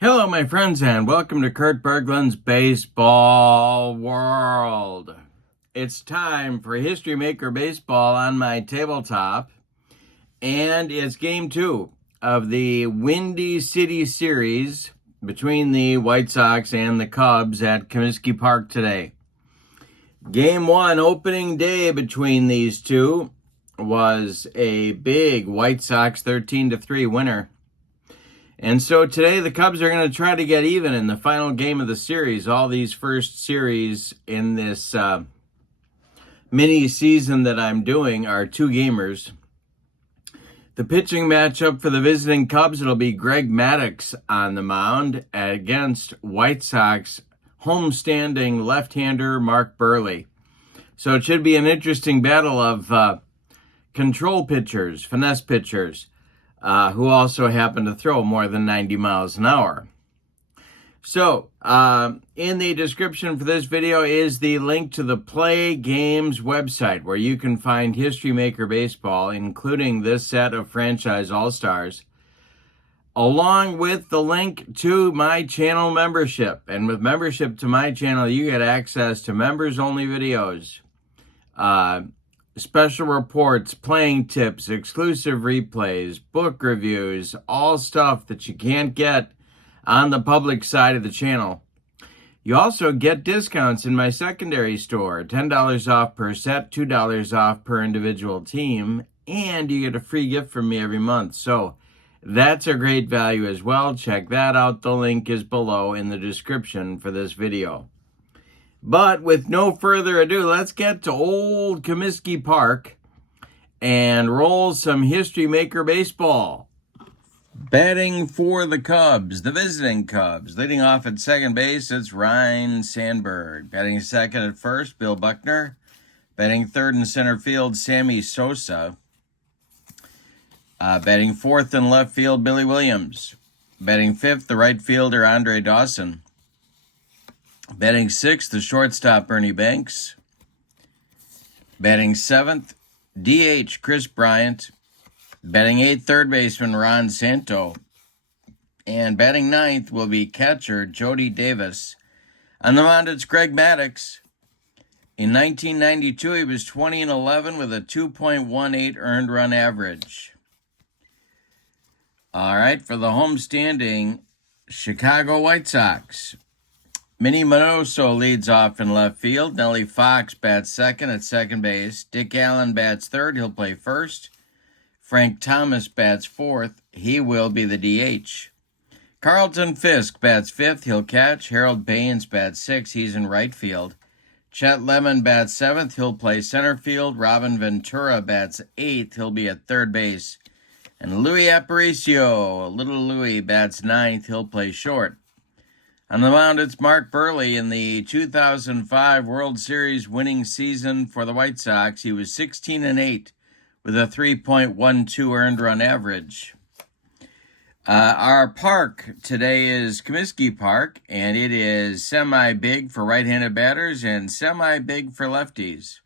Hello, my friends, and welcome to Kurt Berglund's Baseball World. It's time for History Maker Baseball on my tabletop, and it's game two of the Windy City Series between the White Sox and the Cubs at Comiskey Park today. Game one, opening day between these two, was a big White Sox 13-3 winner. And so today the Cubs are going to try to get even in the final game of the series. All these first series in this mini season that I'm doing are two gamers. The pitching matchup for the visiting Cubs, it'll be Greg Maddux on the mound against White Sox homestanding left-hander Mark Buehrle. So it should be an interesting battle of control pitchers, finesse pitchers, who also happen to throw more than 90 miles an hour. So, in the description for this video is the link to the Play Games website, where you can find History Maker Baseball, including this set of Franchise All-Stars, along with the link to my channel membership. And with membership to my channel, you get access to members-only videos, special reports, playing tips, exclusive replays, book reviews, all stuff that you can't get on the public side of the channel. You also get discounts in my secondary store, $10 off per set, $2 off per individual team, and you get a free gift from me every month. So that's a great value as well. Check that out. The link is below in the description for this video. But with no further ado, let's get to old Comiskey Park and roll some History Maker Baseball. Batting for the Cubs, the visiting Cubs. Leading off at second base, it's Ryne Sandberg. Batting second at first, Bill Buckner. Batting third in center field, Sammy Sosa. Batting fourth in left field, Billy Williams. Batting fifth, the right fielder, Andre Dawson. Batting sixth, the shortstop, Ernie Banks. Batting seventh, DH, Chris Bryant. Batting eighth, third baseman, Ron Santo. And batting ninth will be catcher, Jody Davis. On the mound, it's Greg Maddux. In 1992, he was 20-11 with a 2.18 earned run average. All right, for the homestanding Chicago White Sox, Minnie Minoso leads off in left field. Nellie Fox bats second at second base. Dick Allen bats third. He'll play first. Frank Thomas bats fourth. He will be the DH. Carlton Fisk bats fifth. He'll catch. Harold Baines bats sixth. He's in right field. Chet Lemon bats seventh. He'll play center field. Robin Ventura bats eighth. He'll be at third base. And Louis Aparicio, little Louis, bats ninth. He'll play short. On the mound, it's Mark Buehrle. In the 2005 World Series winning season for the White Sox, he was 16-8 with a 3.12 earned run average. Our park today is Comiskey Park, and it is semi-big for right-handed batters and semi-big for lefties.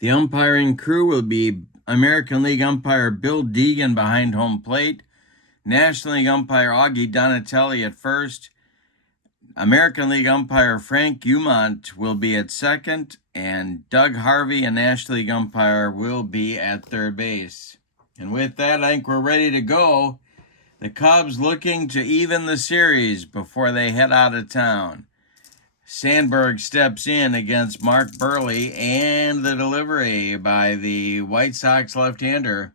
The umpiring crew will be American League umpire Bill Deegan behind home plate, National League umpire Augie Donatelli at first. American League umpire Frank Umont will be at second, and Doug Harvey, a National League umpire, will be at third base. And with that, I think we're ready to go. The Cubs looking to even the series before they head out of town. Sandberg steps in against Mark Buehrle, and the delivery by the White Sox left-hander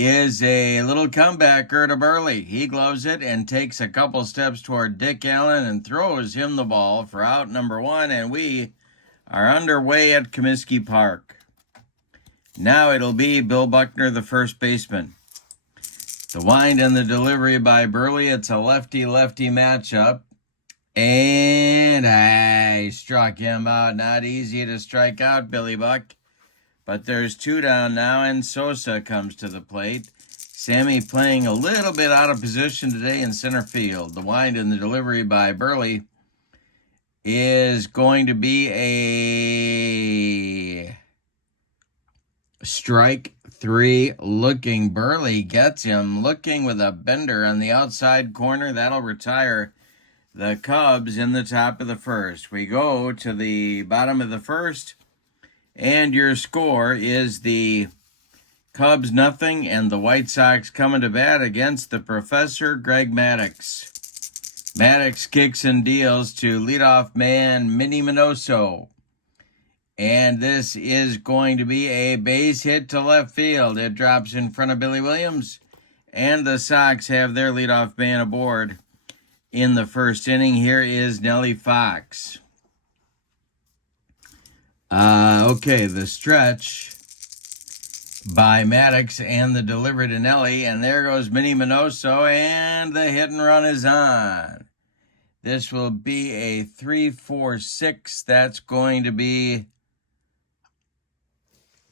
is a little comebacker to Buehrle. He gloves it and takes a couple steps toward Dick Allen and throws him the ball for out number one, and we are underway at Comiskey Park. Now it'll be Bill Buckner, the first baseman. The wind and the delivery by Buehrle. It's a lefty-lefty matchup, and I struck him out. Not easy to strike out, Billy Buck. But there's two down now, and Sosa comes to the plate. Sammy playing a little bit out of position today in center field. The wind and the delivery by Buehrle is going to be a strike 3 looking. Buehrle gets him looking with a bender on the outside corner. That'll retire the Cubs in the top of the first. We go to the bottom of the first, and your score is the Cubs nothing and the White Sox coming to bat against the Professor, Greg Maddux. Maddux kicks and deals to leadoff man Minnie Minoso. And this is going to be a base hit to left field. It drops in front of Billy Williams. And the Sox have their leadoff man aboard in the first inning. Here is Nellie Fox. Okay, the stretch by Maddux and the delivery to Nelly. And there goes Minnie Minoso, and the hit and run is on. This will be a 3-4-6. That's going to be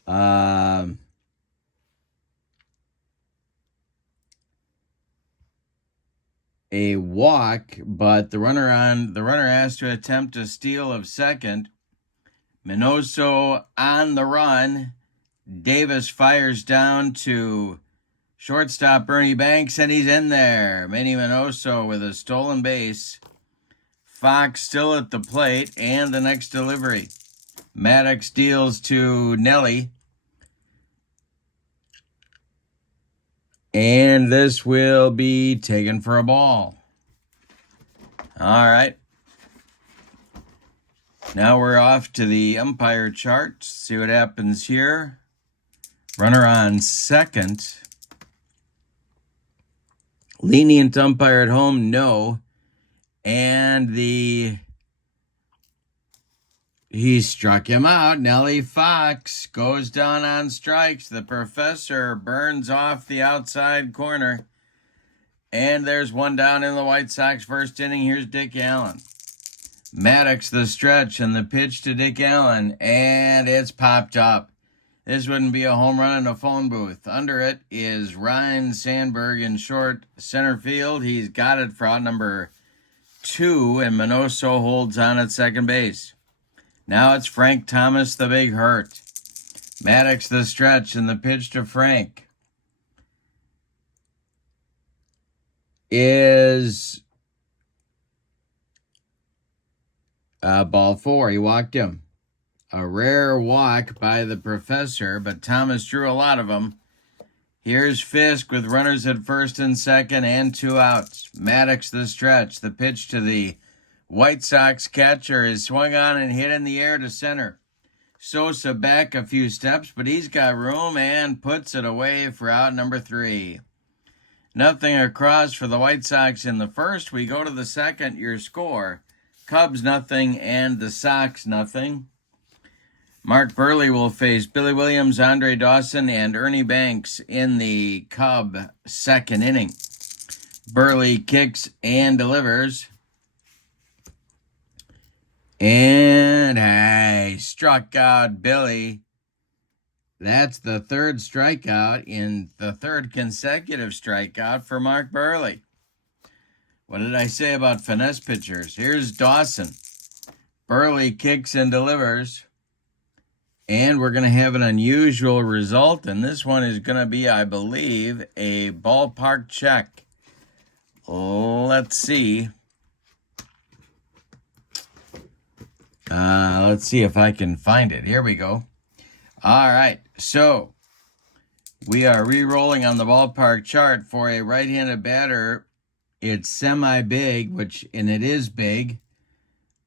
a walk, but the runner has to attempt a steal of second. Minoso on the run. Davis fires down to shortstop Ernie Banks, and he's in there. Minnie Minoso with a stolen base. Fox still at the plate, and the next delivery. Maddux deals to Nelly. And this will be taken for a ball. All right. Now we're off to the umpire chart. See what happens here. Runner on second. Lenient umpire at home, no. And he struck him out. Nellie Fox goes down on strikes. The Professor burns off the outside corner. And there's one down in the White Sox first inning. Here's Dick Allen. Maddux the stretch and the pitch to Dick Allen. And it's popped up. This wouldn't be a home run in a phone booth. Under it is Ryan Sandberg in short center field. He's got it for out number 2, and Minoso holds on at second base. Now it's Frank Thomas, the big hurt. Maddux the stretch and the pitch to Frank is ball 4. He walked him. A rare walk by the Professor, but Thomas drew a lot of them. Here's Fisk with runners at first and second and 2 outs. Maddux the stretch. The pitch to the White Sox catcher is swung on and hit in the air to center. Sosa back a few steps, but he's got room and puts it away for out number 3. Nothing across for the White Sox in the first. We go to the second. Your score, Cubs nothing and the Sox nothing. Mark Buehrle will face Billy Williams, Andre Dawson, and Ernie Banks in the Cub second inning. Buehrle kicks and delivers. And hey, struck out Billy. That's the third strikeout in the third consecutive strikeout for Mark Buehrle. What did I say about finesse pitchers? Here's Dawson. Buehrle kicks and delivers. And we're going to have an unusual result, and this one is going to be, I believe, a ballpark check. Let's see. Let's see if I can find it. Here we go. All right, so we are re-rolling on the ballpark chart for a right-handed batter. It's semi-big, and it is big.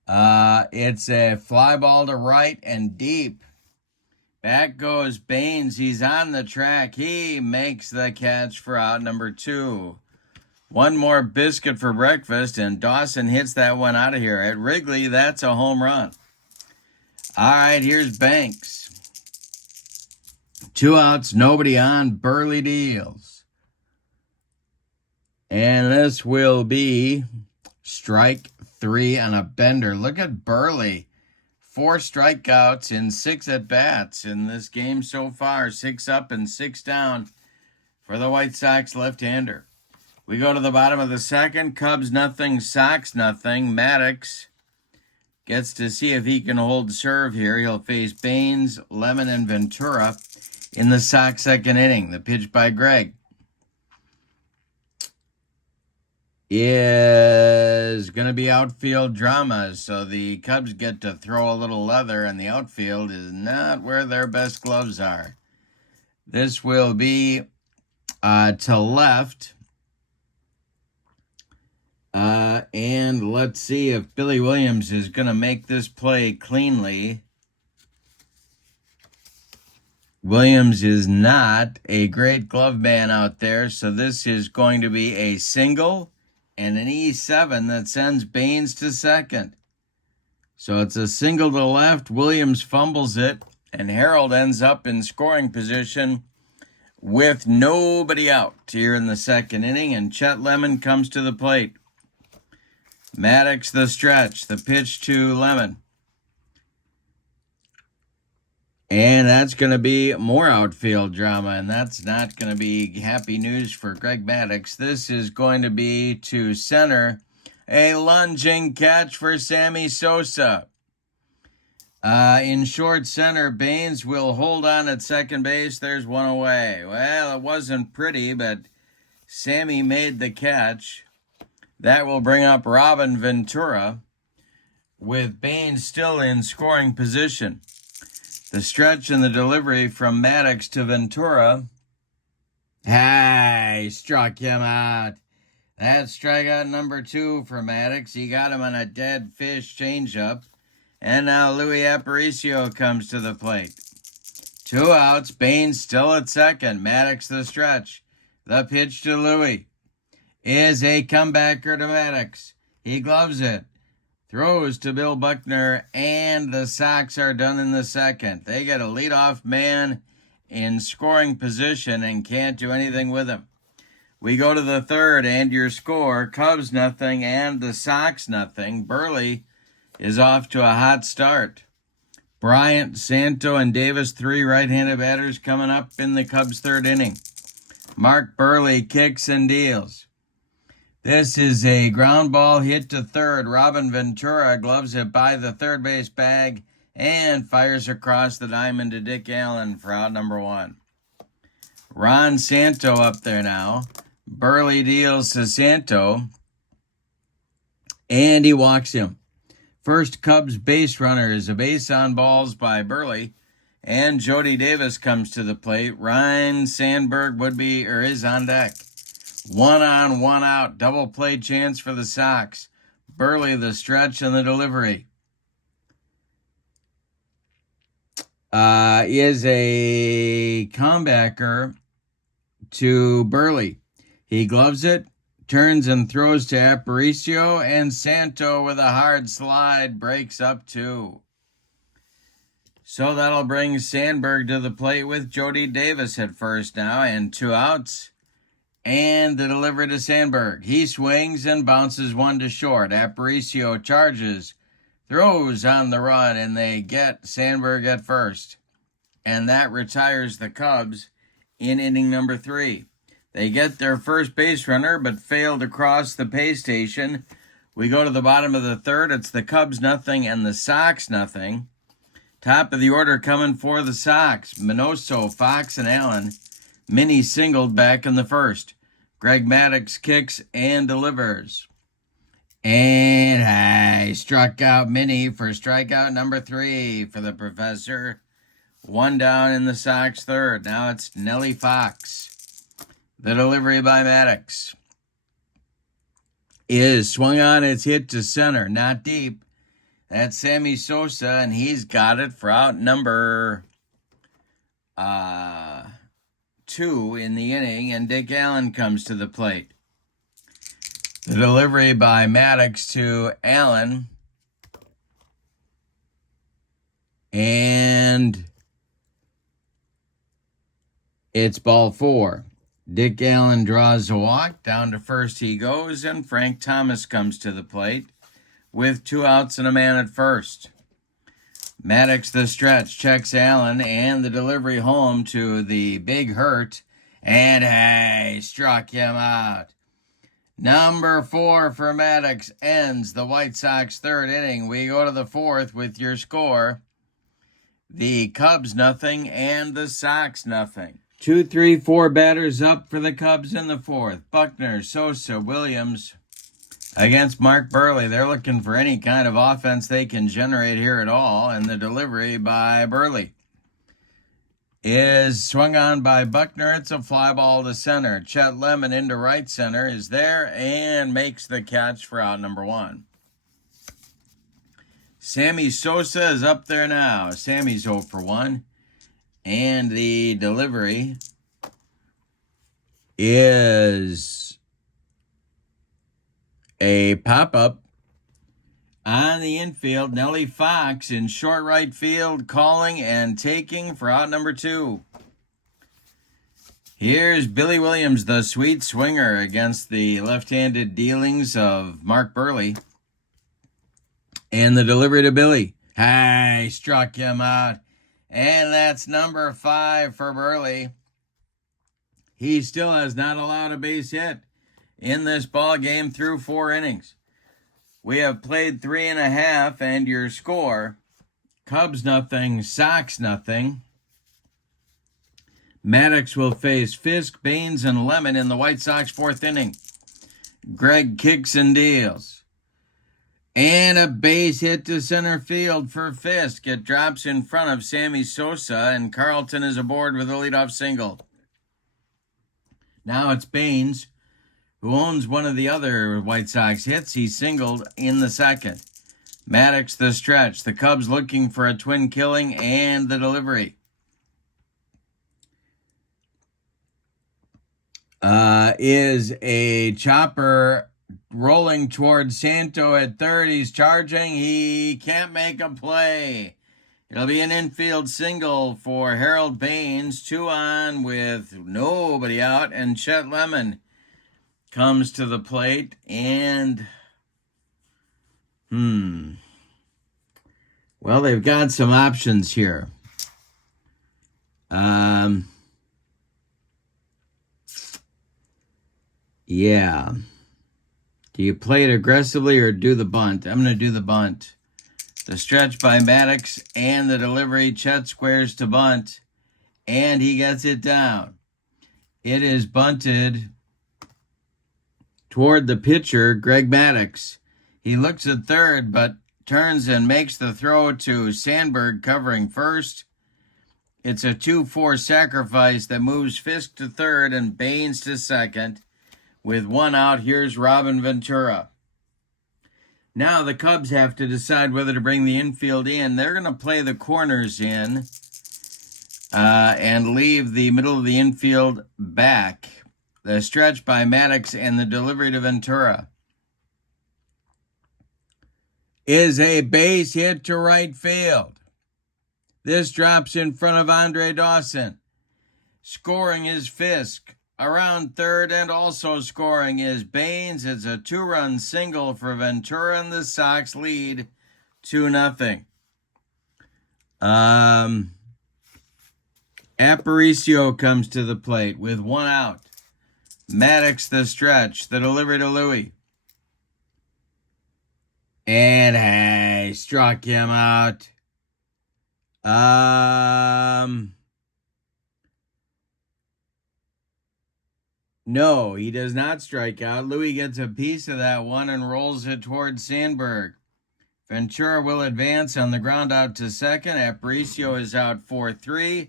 It's a fly ball to right and deep. Back goes Baines. He's on the track. He makes the catch for out number 2. One more biscuit for breakfast, and Dawson hits that one out of here. At Wrigley, that's a home run. All right, here's Banks. 2 outs, nobody on. Buehrle deals. And this will be strike 3 on a bender. Look at Buehrle. 4 strikeouts in 6 at-bats in this game so far. 6 up and 6 down for the White Sox left-hander. We go to the bottom of the second. Cubs nothing, Sox nothing. Maddux gets to see if he can hold serve here. He'll face Baines, Lemon, and Ventura. in the Sox second inning. The pitch by Greg is going to be outfield drama, so the Cubs get to throw a little leather, and the outfield is not where their best gloves are. This will be to left. And let's see if Billy Williams is going to make this play cleanly. Williams is not a great glove man out there, so this is going to be a single and an E7 that sends Baines to second. So it's a single to left. Williams fumbles it, and Harold ends up in scoring position with nobody out here in the second inning, and Chet Lemon comes to the plate. Maddux the stretch, the pitch to Lemon. And that's going to be more outfield drama, and that's not going to be happy news for Greg Maddux. This is going to be to center, a lunging catch for Sammy Sosa. In short center, Baines will hold on at second base. There's one away. Well, it wasn't pretty, but Sammy made the catch. That will bring up Robin Ventura, with Baines still in scoring position. The stretch and the delivery from Maddux to Ventura. Hey, struck him out. That's strikeout number 2 for Maddux. He got him on a dead fish changeup. And now Louis Aparicio comes to the plate. 2 outs, Baines still at second. Maddux the stretch. The pitch to Louis is a comebacker to Maddux. He gloves it. Throws to Bill Buckner, and the Sox are done in the second. They get a leadoff man in scoring position and can't do anything with him. We go to the third, and your score, Cubs nothing and the Sox nothing. Buehrle is off to a hot start. Bryant, Santo, and Davis, 3 right-handed batters coming up in the Cubs' third inning. Mark Buehrle kicks and deals. This is a ground ball hit to third. Robin Ventura gloves it by the third base bag and fires across the diamond to Dick Allen for out number 1. Ron Santo up there now. Buehrle deals to Santo, and he walks him. First Cubs base runner is a base on balls by Buehrle, and Jody Davis comes to the plate. Ryan Sandberg is on deck. 1 on, 1 out. Double play chance for the Sox. Buehrle the stretch and the delivery. Is a comebacker to Buehrle. He gloves it, turns and throws to Aparicio, and Santo with a hard slide breaks up 2. So that'll bring Sandberg to the plate with Jody Davis at first now, and 2 outs. And the delivery to Sandberg. He swings and bounces 1 to short. Aparicio charges, throws on the run, and they get Sandberg at first. And that retires the Cubs in inning number 3. They get their first base runner, but fail to cross the pay station. We go to the bottom of the third. It's the Cubs nothing and the Sox nothing. Top of the order coming for the Sox. Minoso, Fox, and Allen. Minnie singled back in the first. Greg Maddux kicks and delivers. And I struck out Minnie for strikeout number 3 for the Professor. 1 down in the Sox third. Now it's Nellie Fox. The delivery by Maddux is swung on. It's hit to center, not deep. That's Sammy Sosa, and he's got it for out number 2 in the inning, and Dick Allen comes to the plate. The delivery by Maddux to Allen, and it's ball 4. Dick Allen draws a walk. Down to first he goes, and Frank Thomas comes to the plate with 2 outs and a man at first. Maddux the stretch checks Allen, and the delivery home to the Big Hurt, and hey, struck him out. Number 4 for Maddux ends the White Sox third inning. We go to the fourth with your score. The Cubs nothing, and the Sox nothing. 2, 3, 4 batters up for the Cubs in the fourth. Buckner, Sosa, Williams against Mark Buehrle. They're looking for any kind of offense they can generate here at all, and the delivery by Buehrle is swung on by Buckner. It's a fly ball to center. Chet Lemon into right center is there and makes the catch for out number 1. Sammy Sosa is up there now. Sammy's 0 for 1. And the delivery is a pop-up on the infield. Nellie Fox in short right field, calling and taking for out number 2. Here's Billy Williams, the sweet swinger, against the left-handed dealings of Mark Buehrle. And the delivery to Billy. Hey, struck him out. And that's number 5 for Buehrle. He still has not allowed a base hit in this ball game through 4 innings. We have played 3.5, and your score: Cubs nothing, Sox nothing. Maddux will face Fisk, Baines, and Lemon in the White Sox 4th inning. Greg kicks and deals. And a base hit to center field for Fisk. It drops in front of Sammy Sosa, and Carlton is aboard with a leadoff single. Now it's Baines, who owns one of the other White Sox hits. He singled in the second. Maddux the stretch. The Cubs looking for a twin killing, and the delivery is a chopper rolling towards Santo at third. He's charging. He can't make a play. It'll be an infield single for Harold Baines. 2 on with nobody out. And Chet Lemon comes to the plate. And, well, they've got some options here. Yeah. Do you play it aggressively or do the bunt? I'm going to do the bunt. The stretch by Maddux and the delivery. Chet squares to bunt, and he gets it down. It is bunted toward the pitcher, Greg Maddux. He looks at third, but turns and makes the throw to Sandberg covering first. It's a 2-4 sacrifice that moves Fisk to third and Baines to second. With 1 out, here's Robin Ventura. Now the Cubs have to decide whether to bring the infield in. They're going to play the corners in and leave the middle of the infield back. The stretch by Maddux and the delivery to Ventura is a base hit to right field. This drops in front of Andre Dawson. Scoring is Fisk. Around third and also scoring is Baines. It's a 2-run single for Ventura, and the Sox lead 2-0. Aparicio comes to the plate with 1 out. Maddux the stretch, the delivery to Louis. And hey, struck him out. No, he does not strike out. Louis gets a piece of that one and rolls it towards Sandberg. Ventura will advance on the ground out to second. Aparicio is out 4-3.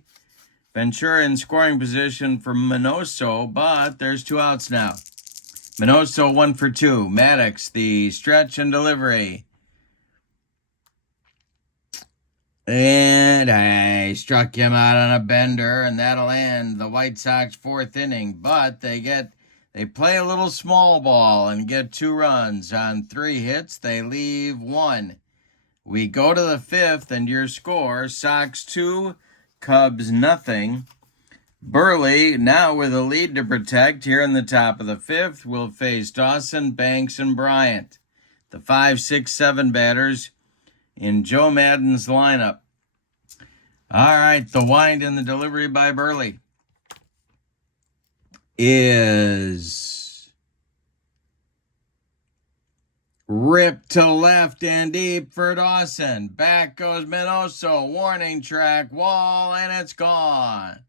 Ventura in scoring position for Minoso, but there's 2 outs now. Minoso 1 for 2. Maddux, the stretch and delivery. And I struck him out on a bender, and that'll end the White Sox 4th inning. But they play a little small ball and get 2 runs on 3 hits. They leave 1. We go to the 5th, and your score: Sox 2, Cubs nothing. Buehrle, now with a lead to protect here in the top of the 5th, will face Dawson, Banks, and Bryant, the 5, 6, 7 batters in Joe Maddon's lineup. All right, the wind and the delivery by Buehrle is Ripped to left and deep for Dawson. Back goes Minoso. Warning track wall, and it's gone.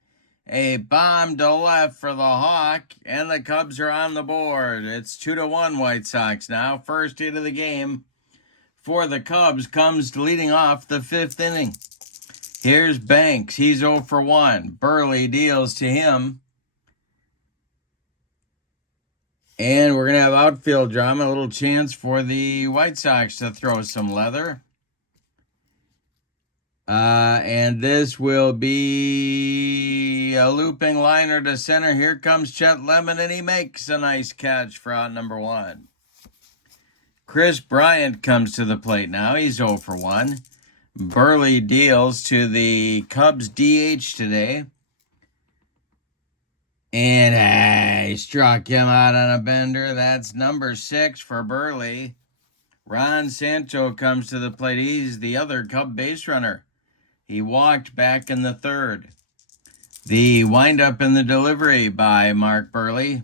A bomb to left for the Hawk, and the Cubs are on the board. It's 2-1 White Sox now. First hit of the game for the Cubs comes leading off the fifth inning. Here's Banks. He's 0 for 1. Buehrle deals to him. And we're going to have outfield drama, a little chance for the White Sox to throw some leather. And this will be a looping liner to center. Here comes Chet Lemon, and he makes a nice catch for out number 1. Chris Bryant comes to the plate now. He's 0 for 1. Buehrle deals to the Cubs DH today. And he struck him out on a bender. That's number 6 for Buehrle. Ron Santo comes to the plate. He's the other Cub base runner. He walked back in the third. The windup in the delivery by Mark Buehrle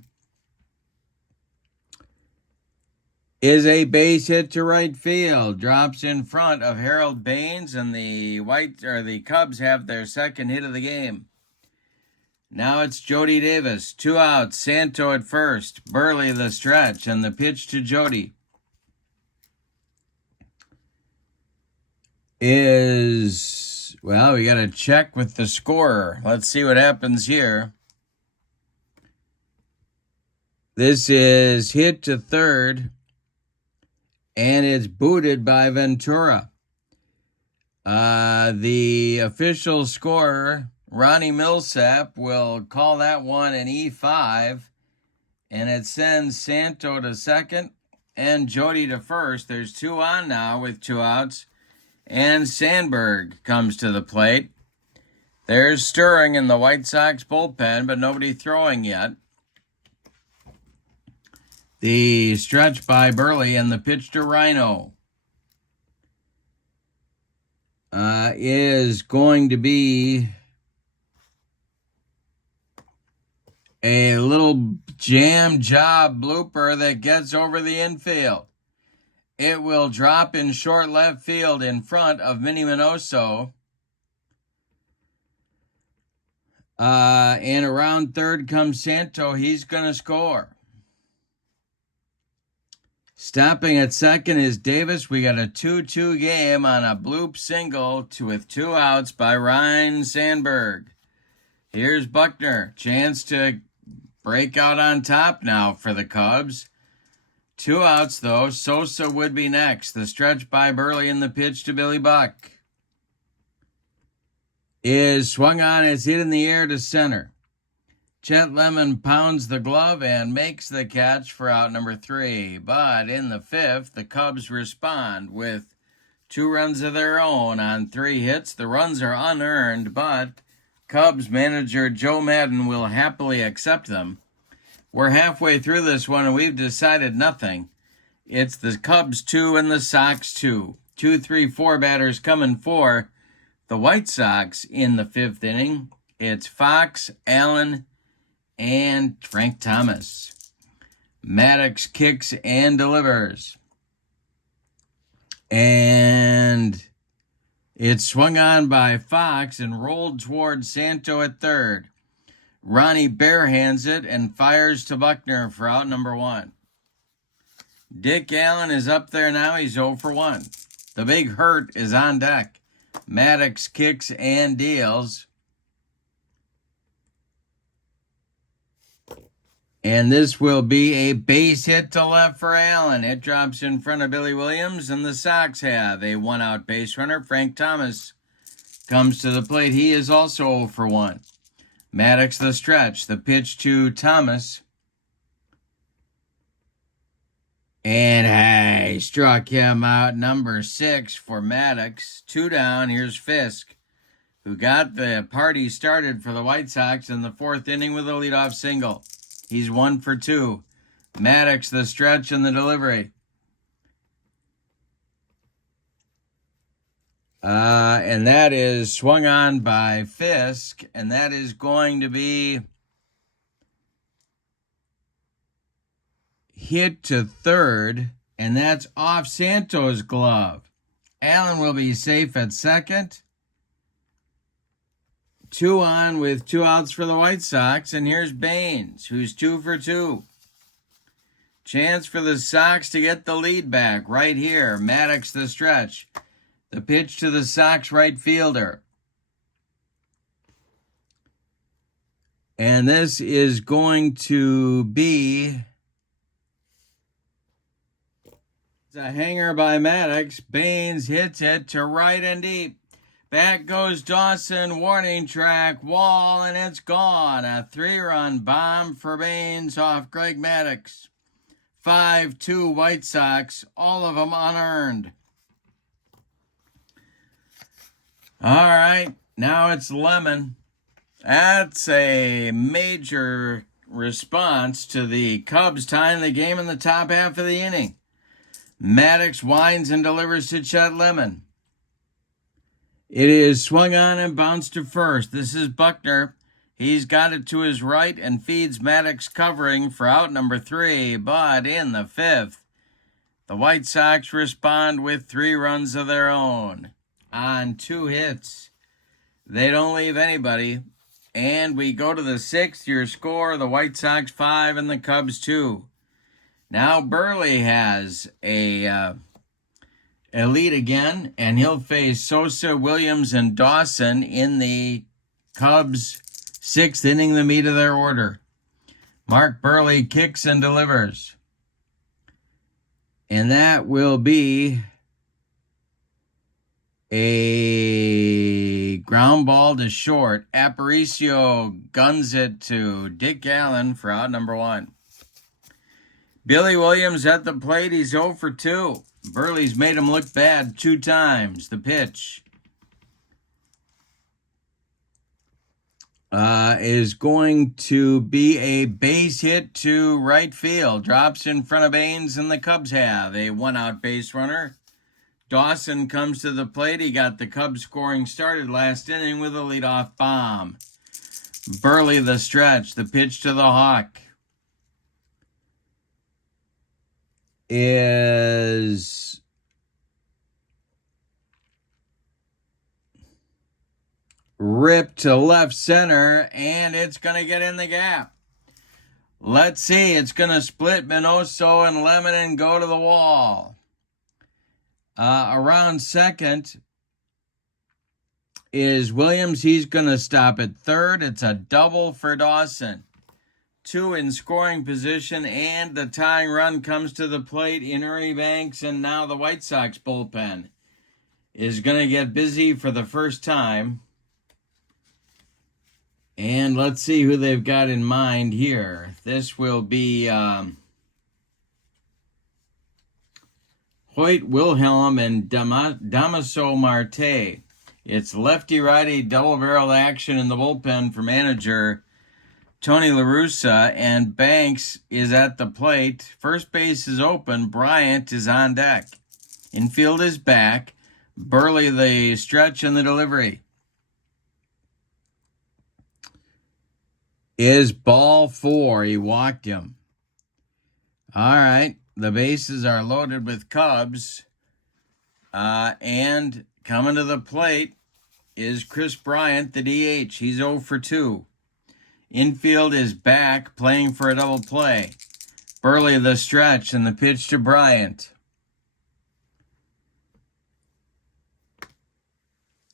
is a base hit to right field. Drops in front of Harold Baines, and the Cubs have their second hit of the game. Now it's Jody Davis. 2 outs. Santo at first. Buehrle the stretch, and the pitch to Jody is, well, we got to check with the scorer. Let's see what happens here. This is hit to third, and it's booted by Ventura. The official scorer, Ronnie Millsap, will call that one an E5, and it sends Santo to second and Jody to first. There's 2 on now with 2 outs, and Sandberg comes to the plate. There's stirring in the White Sox bullpen, but nobody throwing yet. The stretch by Buehrle and the pitch to Rhino is going to be a little jam job blooper that gets over the infield. It will drop in short left field in front of Minnie Minoso. And around third comes Santo. He's going to score. Stopping at second is Davis. We got a 2-2 game on a bloop single with 2 outs by Ryan Sandberg. Here's Buckner. Chance to break out on top now for the Cubs. 2 outs, though. Sosa would be next. The stretch by Buehrle and the pitch to Billy Buck is swung on. It's hit in the air to center. Chet Lemon pounds the glove and makes the catch for out number 3. But in the fifth, the Cubs respond with 2 runs of their own on 3 hits. The runs are unearned, but Cubs manager Joe Maddon will happily accept them. We're halfway through this one, and we've decided nothing. It's the Cubs 2 and the Sox 2. 2, 3, 4 batters coming for the White Sox in the fifth inning. It's Fox, Allen, and Frank Thomas. Maddux kicks and delivers. And it's swung on by Fox and rolled towards Santo at third. Ronnie barehands it and fires to Buckner for out number 1. Dick Allen is up there now. He's 0 for 1. The big hurt is on deck. Maddux kicks and deals. And this will be a base hit to left for Allen. It drops in front of Billy Williams, and the Sox have a 1-out base runner. Frank Thomas comes to the plate. He is also 0 for 1. Maddux the stretch. The pitch to Thomas. And he struck him out. Number 6 for Maddux. 2 down. Here's Fisk, who got the party started for the White Sox in the 4th inning with a leadoff single. He's 1 for 2. Maddux the stretch and the delivery. And that is swung on by Fisk, and that is going to be hit to third. and that's off Santos' glove. Allen will be safe at second. 2 on with 2 outs for the White Sox, and here's Baines, who's 2 for 2. Chance for the Sox to get the lead back right here. Maddux the stretch. The pitch to the Sox right fielder. And this is going to be a hanger by Maddux. Baines hits it to right and deep. Back goes Dawson, warning track, wall, and it's gone. A 3-run bomb for Baines off Greg Maddux. 5-2 White Sox, all of them unearned. All right, now it's Lemon. That's a major response to the Cubs tying the game in the top half of the inning. Maddux winds and delivers to Chet Lemon. It is swung on and bounced to first. This is Buckner. He's got it to his right and feeds Maddux covering for out number 3. But in the 5th, the White Sox respond with 3 runs of their own on 2 hits. They don't leave anybody. And we go to the 6th. Your score, the White Sox 5 and the Cubs 2. Now Buehrle has a lead again, and he'll face Sosa, Williams, and Dawson in the Cubs' 6th inning, the meat of their order. Mark Buehrle kicks and delivers. And that will be a ground ball to short. Aparicio guns it to Dick Allen for out number 1. Billy Williams at the plate. He's 0 for 2. Buehrle's made him look bad 2 times. The pitch is going to be a base hit to right field. Drops in front of Baines, and the Cubs have a 1-out base runner. Dawson comes to the plate. He got the Cubs scoring started last inning with a leadoff bomb. Buehrle the stretch. The pitch to the Hawk is ripped to left center, and it's going to get in the gap. Let's see. It's going to split Minoso and Lemon and go to the wall. Around second is Williams. He's going to stop at third. It's a double for Dawson. 2 in scoring position, and the tying run comes to the plate in Ernie Banks, and now the White Sox bullpen is going to get busy for the first time. And let's see who they've got in mind here. This will be Hoyt, Wilhelm, and Damaso Marte. It's lefty-righty double-barrel action in the bullpen for manager Tony La Russa, and Banks is at the plate. First base is open. Bryant is on deck. Infield is back. Buehrle the stretch and the delivery. Is ball 4. He walked him. All right. The bases are loaded with Cubs. And coming to the plate is Chris Bryant, the DH. He's 0 for 2. Infield is back, playing for a double play. Buehrle the stretch and the pitch to Bryant.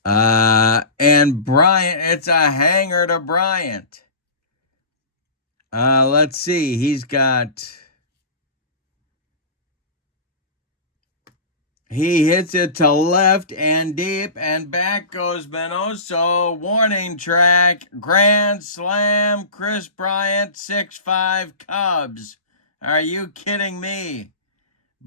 And Bryant, it's a hanger to Bryant. Let's see. He hits it to left and deep, and back goes Minoso. Warning track, grand slam, Chris Bryant, 6-5 Cubs. Are you kidding me?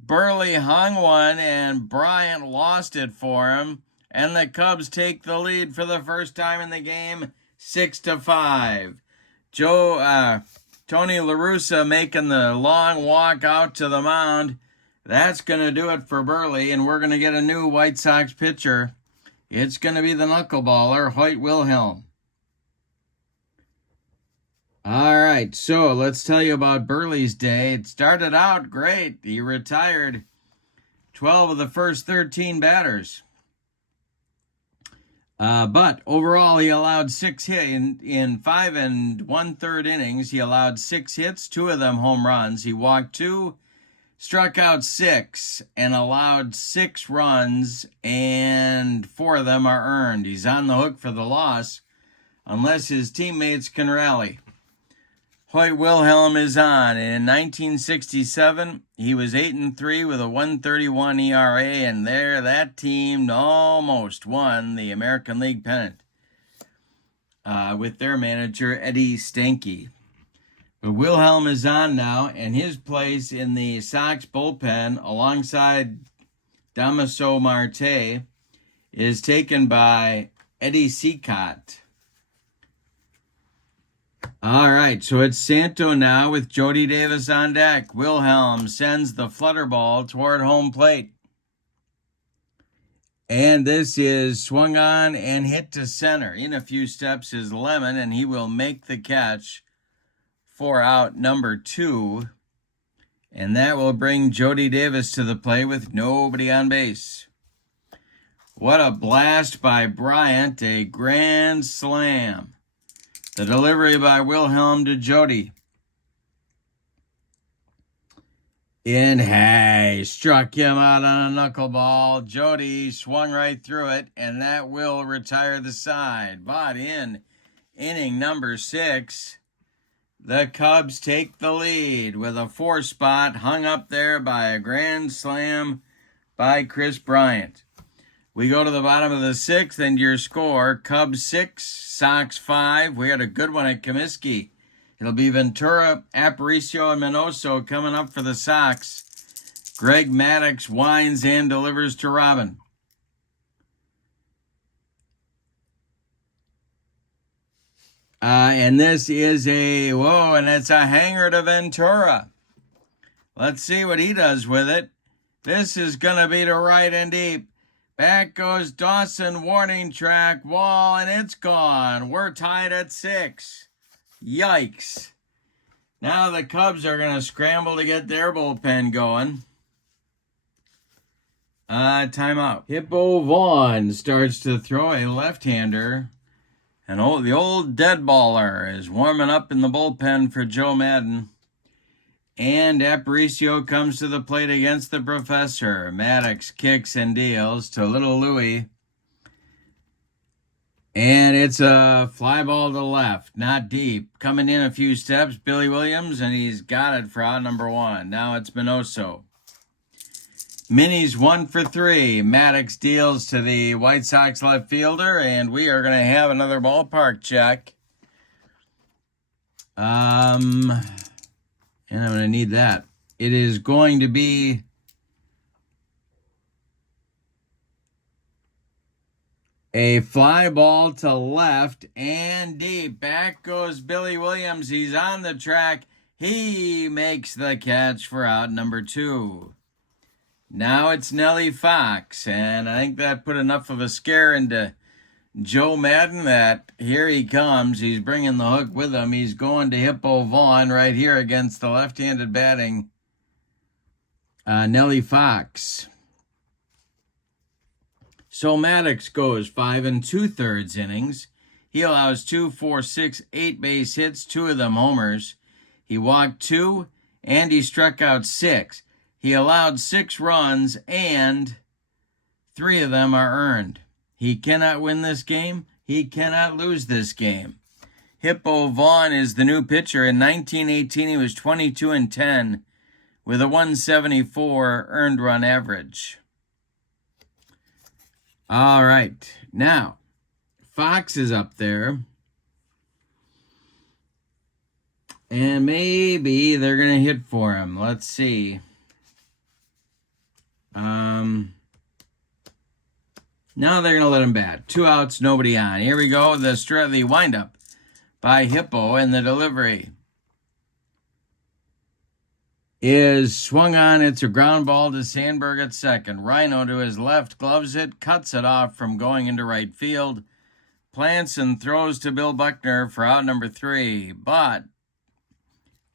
Buehrle hung one, and Bryant lost it for him, and the Cubs take the lead for the first time in the game, 6-5. Tony La Russa making the long walk out to the mound. That's going to do it for Buehrle, and we're going to get a new White Sox pitcher. It's going to be the knuckleballer, Hoyt Wilhelm. All right, so let's tell you about Buehrle's day. It started out great. He retired 12 of the first 13 batters. But overall, he allowed 6 hits in 5 1/3 innings. He allowed 6 hits, 2 of them home runs. He walked 2, struck out 6, and allowed 6 runs, and 4 of them are earned. He's on the hook for the loss unless his teammates can rally. Hoyt Wilhelm is on. In 1967, he was 8-3 with a 1.31 ERA, and that team almost won the American League pennant with their manager, Eddie Stanky. But Wilhelm is on now, and his place in the Sox bullpen alongside Damaso Marte is taken by Eddie Seacott. All right, so it's Santo now with Jody Davis on deck. Wilhelm sends the flutter ball toward home plate. And this is swung on and hit to center. In a few steps is Lemon, and he will make the catch for out number 2. And that will bring Jody Davis to the plate with nobody on base. What a blast by Bryant, a grand slam. The delivery by Wilhelm to Jody. And hey, struck him out on a knuckleball. Jody swung right through it, and that will retire the side. But in inning number 6, the Cubs take the lead with a 4 spot hung up there by a grand slam by Chris Bryant. We go to the bottom of the 6th, and your score, Cubs 6, Sox 5. We had a good one at Comiskey. It'll be Ventura, Aparicio, and Minoso coming up for the Sox. Greg Maddux winds and delivers to Robin. And this is and it's a hanger to Ventura. Let's see what he does with it. This is going to be to right and deep. Back goes Dawson, warning track, wall, and it's gone. We're tied at 6. Yikes. Now the Cubs are going to scramble to get their bullpen going. Timeout. Hippo Vaughn starts to throw a left-hander. And the old dead baller is warming up in the bullpen for Joe Madden. And Aparicio comes to the plate against the professor. Maddux kicks and deals to Little Louie. And it's a fly ball to left, not deep. Coming in a few steps, Billy Williams, and he's got it for out number 1. Now it's Minoso. Minnie's 1 for 3. Maddux deals to the White Sox left fielder, and we are going to have another ballpark check. And I'm going to need that. It is going to be a fly ball to left and deep. Back goes Billy Williams. He's on the track. He makes the catch for out number 2. Now it's Nellie Fox, and I think that put enough of a scare into Joe Madden that here he comes. He's bringing the hook with him. He's going to Hippo Vaughn right here against the left-handed batting Nellie Fox. So Maddux goes 5 2/3 innings. He allows 2, 4, 6, 8 base hits, 2 of them homers. He walked 2, and he struck out 6. He allowed 6 runs, and 3 of them are earned. He cannot win this game. He cannot lose this game. Hippo Vaughn is the new pitcher. In 1918, he was 22-10 with a 174 earned run average. All right. Now, Fox is up there. And maybe they're going to hit for him. Let's see. Now they're going to let him bat. 2 outs, nobody on. Here we go. The windup by Hippo, and the delivery is swung on. It's a ground ball to Sandberg at second. Rhino to his left, gloves it, cuts it off from going into right field. Plants and throws to Bill Buckner for out number 3. But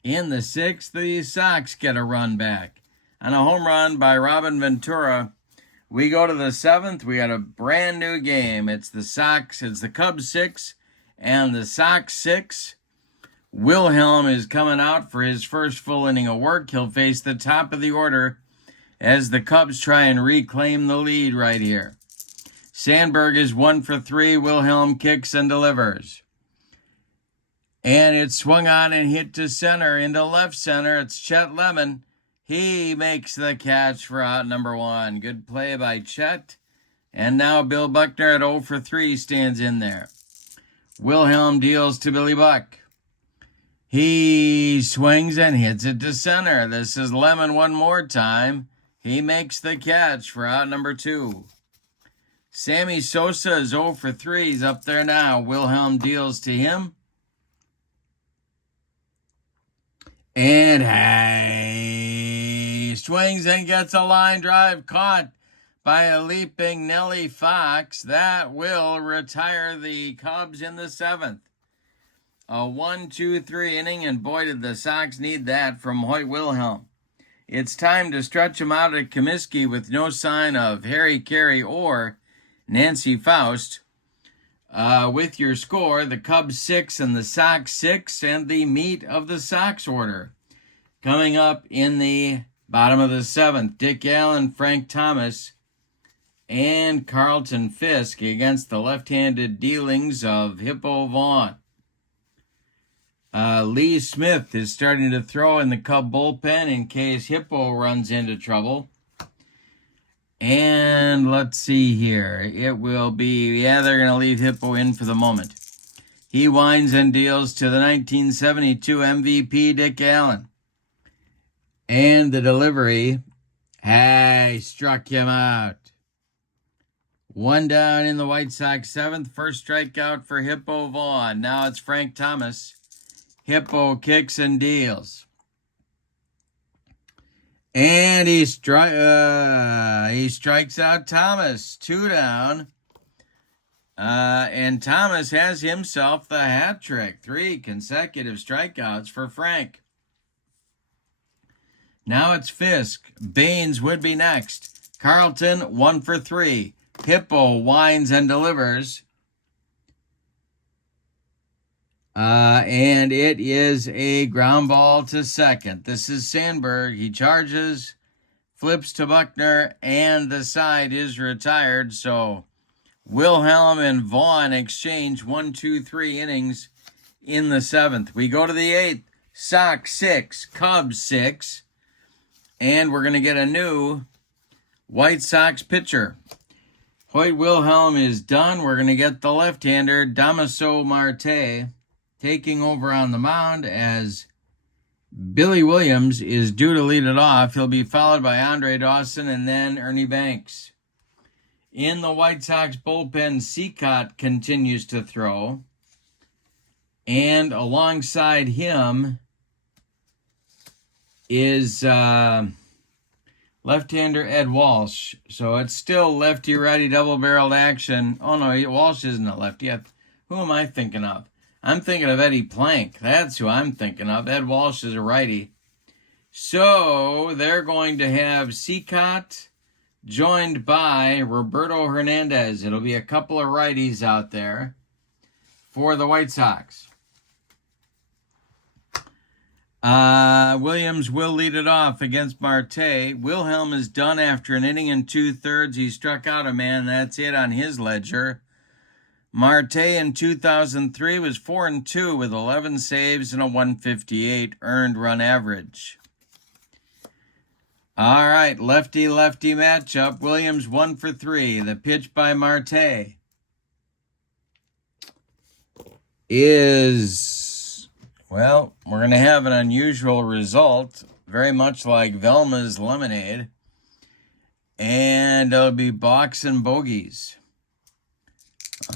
In the 6th, the Sox get a run back. On a home run by Robin Ventura, we go to the 7th. We got a brand new game. It's the Cubs 6 and the Sox 6. Buehrle is coming out for his first full inning of work. He'll face the top of the order as the Cubs try and reclaim the lead right here. Sandberg is 1 for 3. Buehrle kicks and delivers. And it's swung on and hit to center. Into left center, it's Chet Lemon. He makes the catch for out number 1. Good play by Chet. And now Bill Buckner at 0 for 3 stands in there. Buehrle deals to Billy Buck. He swings and hits it to center. This is Lemon one more time. He makes the catch for out number 2. Sammy Sosa is 0 for 3. He's up there now. Buehrle deals to him. And he swings and gets a line drive caught by a leaping Nellie Fox. That will retire the Cubs in the 7th. A 1-2-3 inning, and boy, did the Sox need that from Hoyt Wilhelm. It's time to stretch him out at Comiskey with no sign of Harry Carey or Nancy Faust. With your score, the Cubs 6 and the Sox 6, and the meat of the Sox order. Coming up in the bottom of the 7th, Dick Allen, Frank Thomas, and Carlton Fisk against the left-handed dealings of Hippo Vaughn. Lee Smith is starting to throw in the Cub bullpen in case Hippo runs into trouble. And let's see here. It will be, they're going to leave Hippo in for the moment. He winds and deals to the 1972 MVP, Dick Allen. And the delivery, struck him out. 1 down in the White Sox 7th. First strikeout for Hippo Vaughn. Now it's Frank Thomas. Hippo kicks and deals. And he strikes out Thomas. 2 down. And Thomas has himself the hat trick. 3 consecutive strikeouts for Frank. Now it's Fisk. Baines would be next. Carlton, 1 for 3. Hippo winds and delivers. And it is a ground ball to second. This is Sandberg. He charges, flips to Buckner, and the side is retired. So Wilhelm and Vaughn exchange 1, 2, 3 innings in the 7th. We go to the 8th. Sox 6, Cubs 6. And we're going to get a new White Sox pitcher. Hoyt Wilhelm is done. We're going to get the left-hander, Damaso Marte, taking over on the mound as Billy Williams is due to lead it off. He'll be followed by Andre Dawson and then Ernie Banks. In the White Sox bullpen, Seacott continues to throw. And alongside him is left-hander Ed Walsh. So it's still lefty-righty double-barreled action. Oh, no, Walsh isn't a lefty. Who am I thinking of? I'm thinking of Eddie Plank. That's who I'm thinking of. Ed Walsh is a righty. So they're going to have Seacott joined by Roberto Hernandez. It'll be a couple of righties out there for the White Sox. Williams will lead it off against Marte. Wilhelm is done after an inning and 2/3. He struck out a man. That's it on his ledger. Marte in 2003 was 4-2 with 11 saves and a 158 earned run average. All right, lefty-lefty matchup. Williams 1 for 3. The pitch by Marte is, well, we're going to have an unusual result, very much like Velma's lemonade, and it'll be balks and bogeys.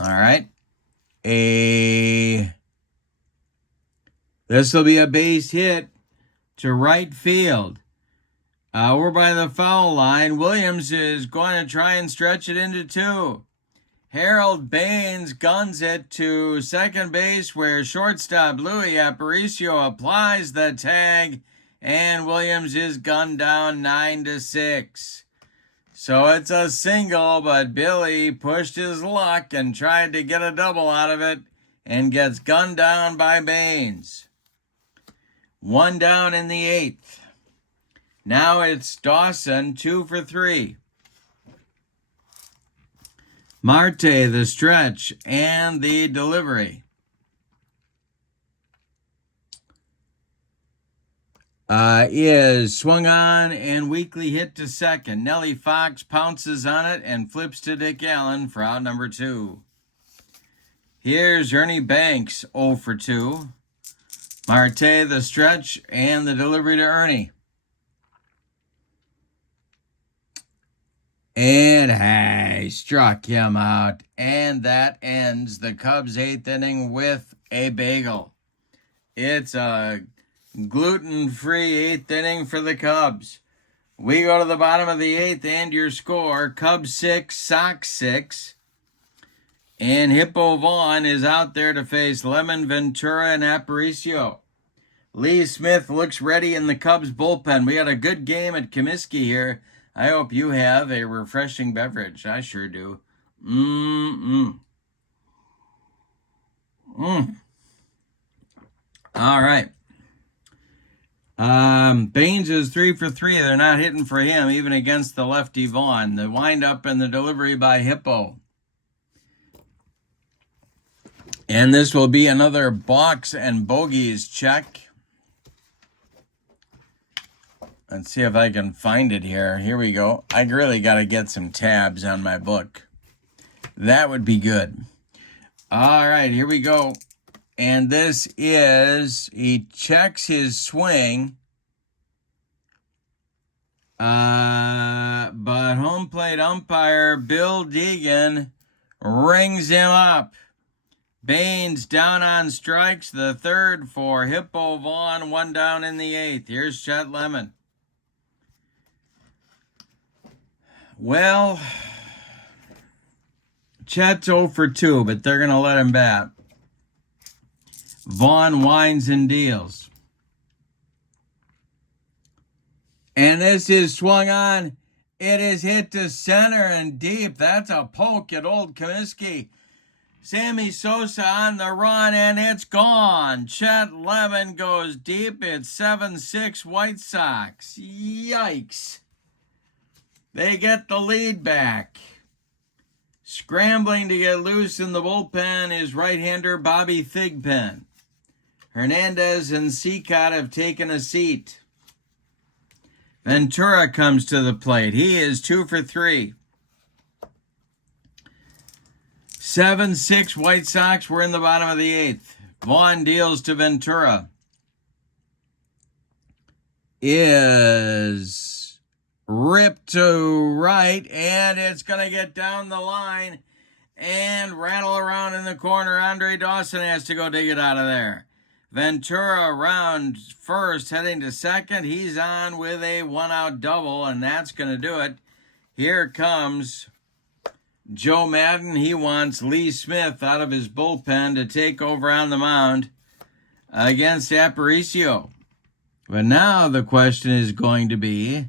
All right. This will be a base hit to right field. We're by the foul line. Williams is going to try and stretch it into 2. Harold Baines guns it to second base where shortstop Louis Aparicio applies the tag, and Williams is gunned down 9-6. So it's a single, but Billy pushed his luck and tried to get a double out of it and gets gunned down by Baines. One down in the 8th. Now it's Dawson, 2 for 3. Marte, the stretch, and the delivery. Is swung on and weakly hit to second. Nellie Fox pounces on it and flips to Dick Allen for out number 2. Here's Ernie Banks, 0 for 2. Marte, the stretch, and the delivery to Ernie. And he struck him out. And that ends the Cubs' 8th inning with a bagel. It's a gluten-free 8th inning for the Cubs. We go to the bottom of the 8th, and your score, Cubs 6, Sox 6. And Hippo Vaughn is out there to face Lemon, Ventura, and Aparicio. Lee Smith looks ready in the Cubs bullpen. We had a good game at Comiskey here. I hope you have a refreshing beverage. I sure do. All right. Baines is 3 for 3. They're not hitting for him, even against the lefty Vaughn. The windup and the delivery by Hippo. And this will be another box and bogeys check. Let's see if I can find it here. Here we go. I really got to get some tabs on my book. That would be good. All right, here we go. And this is, he checks his swing. But home plate umpire Bill Deegan rings him up. Baines down on strikes, the 3rd for Hippo Vaughn, 1 down in the 8th. Here's Chet Lemon. Well, Chet's 0 for 2, but they're going to let him bat. Vaughn winds and deals. And this is swung on. It is hit to center and deep. That's a poke at Old Comiskey. Sammy Sosa on the run, and it's gone. Chet Lemon goes deep. It's 7-6 White Sox. Yikes. They get the lead back. Scrambling to get loose in the bullpen is right-hander Bobby Thigpen. Hernandez and Seacott have taken a seat. Ventura comes to the plate. He is 2 for 3. 7-6 White Sox. We're in the bottom of the 8th. Vaughn deals to Ventura. Is ripped to right, and it's going to get down the line and rattle around in the corner. Andre Dawson has to go dig it out of there. Ventura around first, heading to second. He's on with a 1-out double, and that's going to do it. Here comes Joe Madden. He wants Lee Smith out of his bullpen to take over on the mound against Aparicio. But now the question is going to be,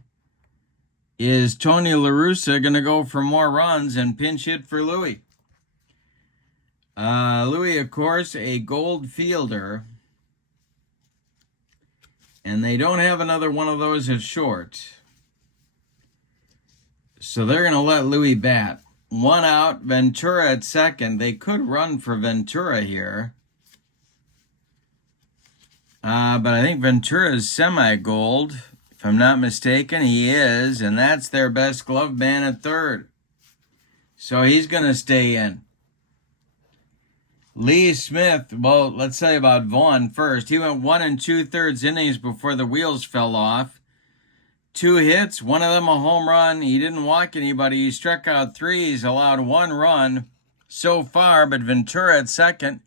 is Tony La Russa going to go for more runs and pinch hit for Louis? Louis, of course, a gold fielder. And they don't have another one of those at short. So they're going to let Louis bat. 1 out, Ventura at second. They could run for Ventura here. But I think Ventura is semi-gold. If I'm not mistaken, he is. And that's their best glove man at third. So he's going to stay in. Lee Smith, well, let's say about Vaughn first. He went 1 2/3 innings before the wheels fell off. 2 hits, one of them a home run. He didn't walk anybody. He struck out 3. He's allowed 1 run so far, but Ventura at second,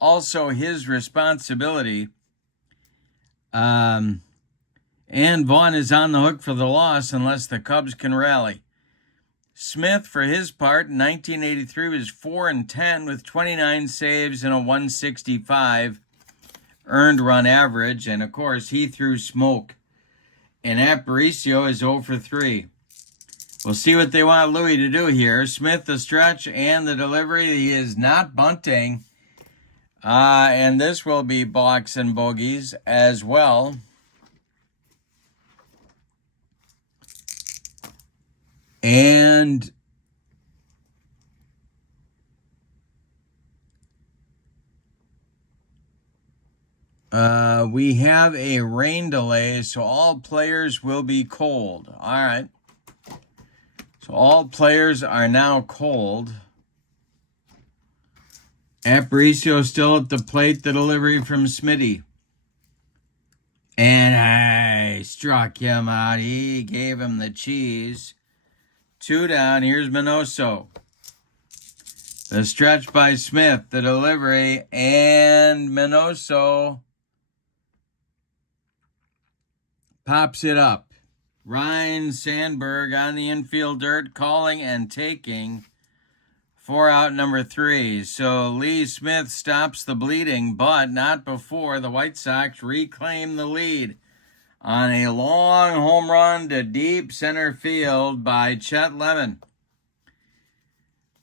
also his responsibility. And Vaughn is on the hook for the loss unless the Cubs can rally. Smith, for his part, in 1983 was 4-10 with 29 saves and a 165 earned run average. And, of course, he threw smoke. And Aparicio is 0 for 3. We'll see what they want Louis to do here. Smith, the stretch and the delivery. He is not bunting. And this will be balks and bogeys as well. And we have a rain delay, so all players will be cold. All right. So all players are now cold. Aparicio still at the plate, the delivery from Smitty. And I struck him out. He gave him the cheese. 2 down. Here's Minoso. The stretch by Smith, the delivery, and Minoso pops it up. Ryan Sandberg on the infield dirt, calling and taking for out number 3. So Lee Smith stops the bleeding, but not before the White Sox reclaim the lead on a long home run to deep center field by Chet Lemon.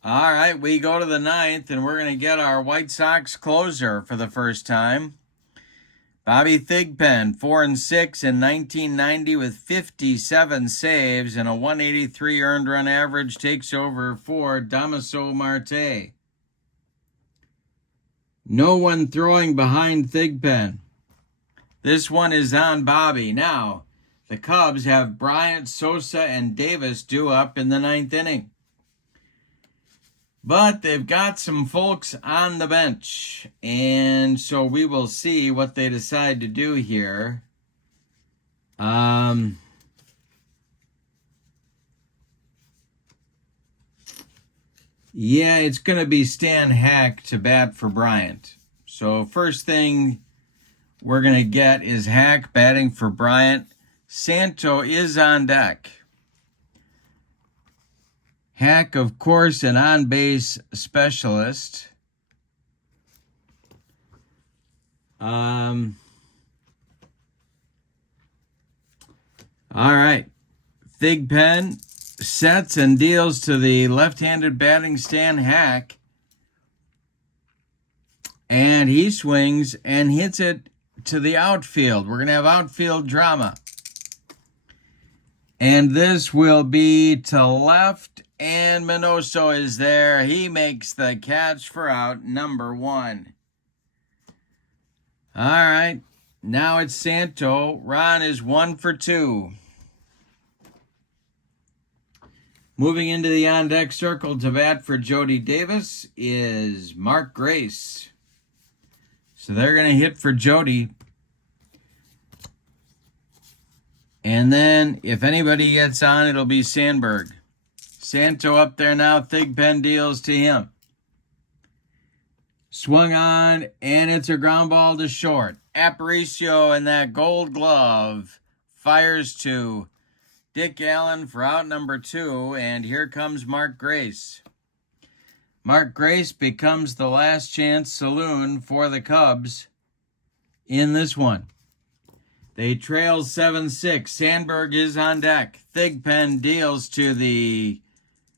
All right, we go to the 9th, and we're going to get our White Sox closer for the first time. Bobby Thigpen, 4-6 in 1990 with 57 saves and a 183 earned run average, takes over for Damaso Marte. No one throwing behind Thigpen. This one is on Bobby. Now, the Cubs have Bryant, Sosa, and Davis due up in the 9th inning. But they've got some folks on the bench, and so we will see what they decide to do here. Yeah, it's going to be Stan Hack to bat for Bryant. So first thing we're going to get is Hack batting for Bryant. Santo is on deck. Hack, of course, an on-base specialist. All right. Thigpen sets and deals to the left-handed batting Stan Hack. And he swings and hits it to the outfield. We're going to have outfield drama. And this will be to left, and Minoso is there. He makes the catch for out number 1. All right, now it's Santo. Ron is 1 for 2. Moving into the on-deck circle to bat for Jody Davis is Mark Grace. So they're going to hit for Jody. And then, if anybody gets on, it'll be Sandberg. Santo up there now. Thigpen deals to him. Swung on, and it's a ground ball to short. Aparicio in that gold glove fires to Dick Allen for out number 2, and here comes Mark Grace. Mark Grace becomes the last chance saloon for the Cubs in this one. They trail 7-6. Sandberg is on deck. Thigpen deals to the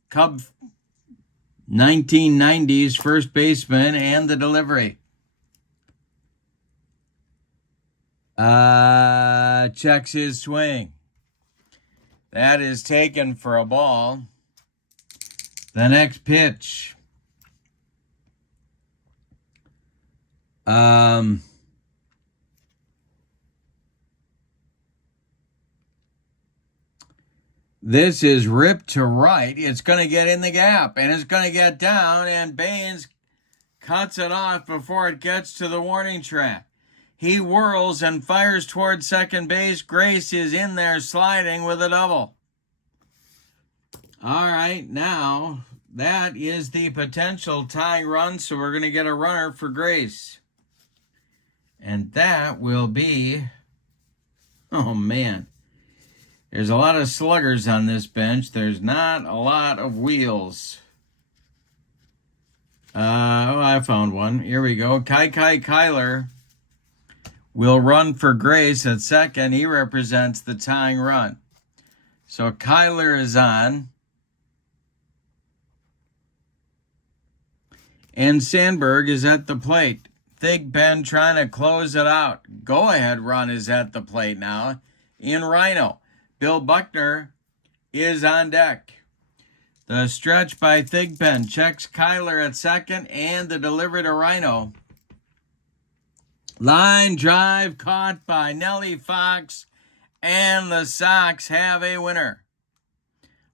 Cub 1990s first baseman and the delivery. Checks his swing. That is taken for a ball. The next pitch. This is ripped to right. It's going to get in the gap, and it's going to get down, and Baines cuts it off before it gets to the warning track. He whirls and fires towards second base. Grace is in there sliding with a double. All right, now that is the potential tying run, so we're going to get a runner for Grace. And that will be, oh man, There's a lot of sluggers on this bench. There's not a lot of wheels. I found one. Here we go. Kyler will run for Grace at second. He represents the tying run. So Kyler is on. And Sandberg is at the plate. Thigpen trying to close it out. Go-ahead run is at the plate now in Rhino. Bill Buckner is on deck. The stretch by Thigpen checks Kyler at second, and the delivery to Rhino. Line drive caught by Nellie Fox, and the Sox have a winner.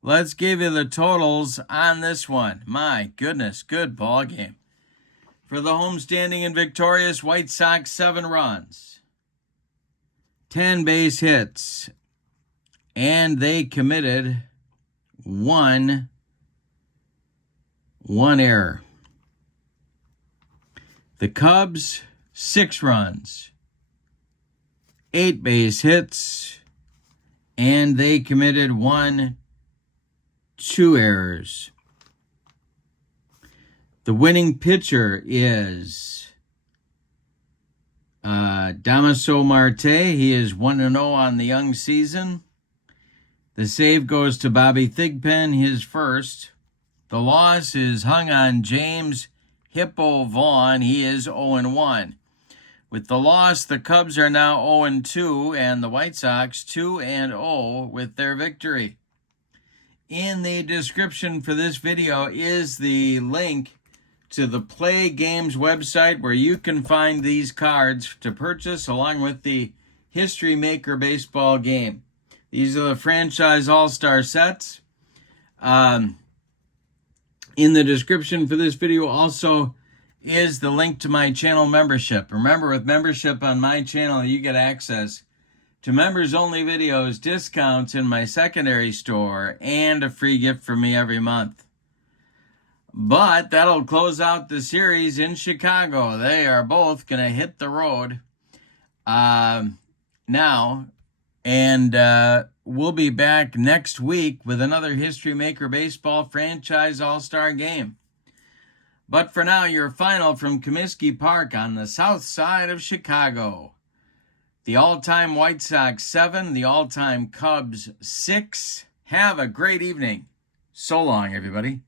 Let's give you the totals on this one. My goodness, good ball game. For the homestanding and victorious White Sox, 7 runs, 10 base hits, and they committed one error. The Cubs, 6 runs, 8 base hits, and they committed 2 errors. The winning pitcher is Damaso Marte. He is 1-0 on the young season. The save goes to Bobby Thigpen, his first. The loss is hung on James Hippo Vaughn. He is 0-1. With the loss, the Cubs are now 0-2, and the White Sox 2-0 with their victory. In the description for this video is the link to the Play Games website where you can find these cards to purchase along with the History Maker baseball game. These are the franchise all-star sets. In the description for this video also is the link to my channel membership. Remember, with membership on my channel, you get access to members-only videos, discounts in my secondary store, and a free gift from me every month. But that'll close out the series in Chicago. They are both going to hit the road now. And we'll be back next week with another History Maker Baseball franchise all-star game. But for now, your final from Comiskey Park on the south side of Chicago. The all-time White Sox 7, the all-time Cubs 6. Have a great evening. So long, everybody.